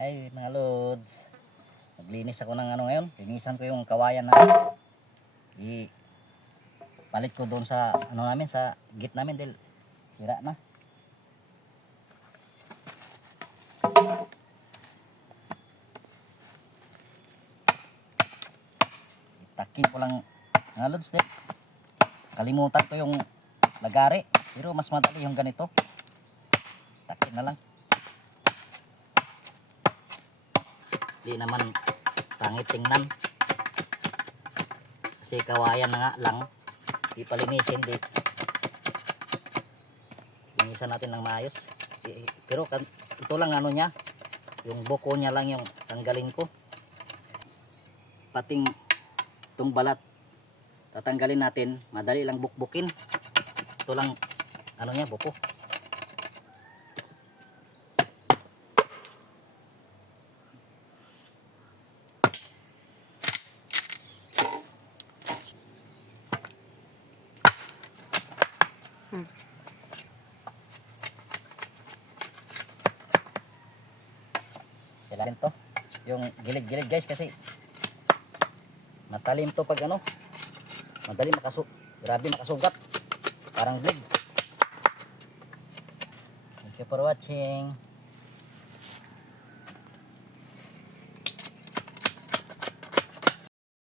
Ay mga lods, naglinis ako ng ano ngayon. Linisan ko yung kawayan na palit ko doon sa ano namin, sa gate namin dahil sira na. Itakin ko lang mga lods dahil kalimutan ko yung lagari, pero mas madali yung ganito. Takin na lang. Di naman pangit tingnan kasi kawayan na nga lang, di palinisin, di linisan natin ng maayos. Pero ito lang ano niya, yung buko niya lang yung tanggalin ko, pating itong balat tatanggalin natin, madali lang bukbukin. Ito lang ano niya, buko. Kailangan to yung gilid-gilid guys, kasi matalim to pag ano, madali grabe makasugat, parang blade. Thank you for watching.